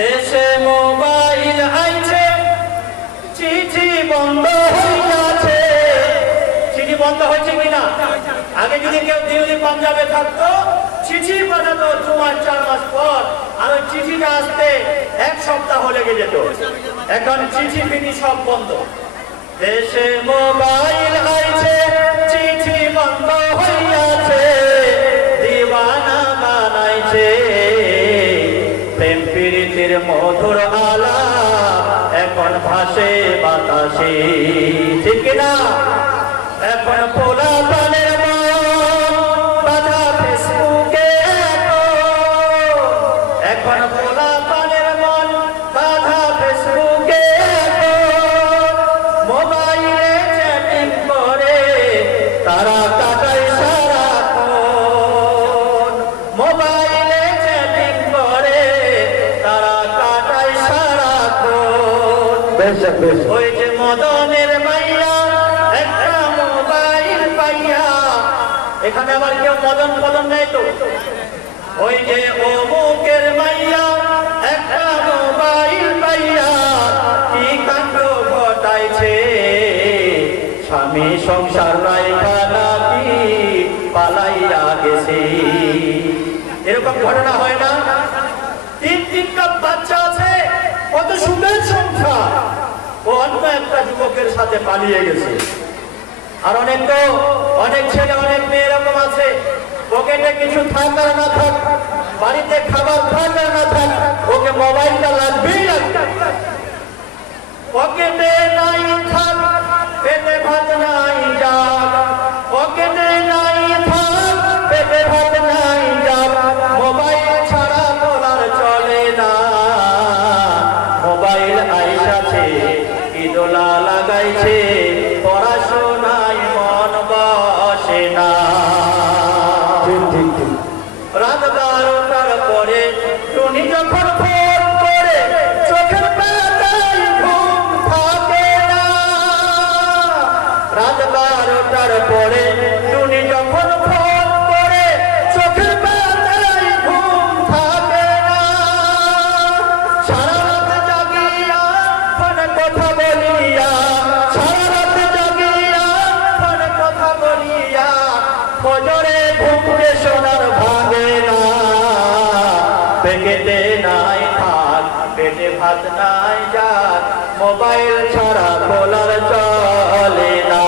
দেশে মোবাইল আইছে, চিঠি বন্ধ হইয়াছে। চিঠি বন্ধ হয়েছে কিনা? আগে যদি কেউ দিল্লি পাঞ্জাবে থাকতো, চিঠি পাঠাতো 2 মাস 4 মাস পর, আর ওই চিঠিটা আসতে 1 সপ্তাহ লেগে যেত। এখন চিঠি ফিনি সব বন্ধ। দেশে মোবাইল আইছে, চিঠি বন্ধ হইয়াছে, দিওয়ানা বানাইছে। প্রেম প্রীতির মধুর আলাপ এখন ভাসে বাতাসে, ঠিক না? এখন পোলা পানের মন বাধা ফেসবুকে, এখন পোলা পানের মন বাধা ফেসবুকে। মোবাইলে চ্যাটিং করে তারা কাটায় সারাক্ষণ, মোবাইলে চ্যাটিং করে তারা কাটায় সারাক্ষণ। ওই যে মদনের মাইয়া একটা মোবাইল পাইয়া, এখানে আবার কেউ মদন ফদন নেই তো? ওই যে অমুকের মাইয়া একটা মোবাইল পাইয়া কি কাণ্ড ঘটাইছে। স্বামী সংসার রাইখা নাকি পালাইয়া গেছে। এরকম ঘটনা হয় না? 3-3টা বাচ্চা আছে, কত সুখের সংসার, ও অন্য একটা যুবকের সাথে পালিয়ে গেছে। আর অনেক ছেলে অনেক মেয়ে এরকম আছে, পকেটে কিছু থাক আর না থাক, বাড়িতে খাবার থাক আর না থাক, ওকে মোবাইলটা লাগবেই লাগবে। পকেটে নাই থাক, পেটে ভাত নাই যাক, পকেটে নাই থাক, পেটে ভাত নাই যাক, মোবাইল ছাড়া বলার চলে না। মোবাইল আইসাছে, ইদোলা লাগাইছে, পড়াশোনায় মন বসে না। রাত 12টার পরে টুনি যখন ফোন করে, চোখের পাতায় ঘুম থাকে না। রাত 12টার পরে টুনি যখন ফোন করে, চোখের পাতায় ঘুম থাকে না। সারা রাত জাগিয়া ফোনে কথা বলিয়া, সারা রাত জাগিয়া ফোনে কথা বলিয়া, ফজরে ঘুমকে সোনার ভাঙে না। পেটে নাই থাক, পেটে ভাত নাই যাক, মোবাইল ছাড়া বলার চলে না।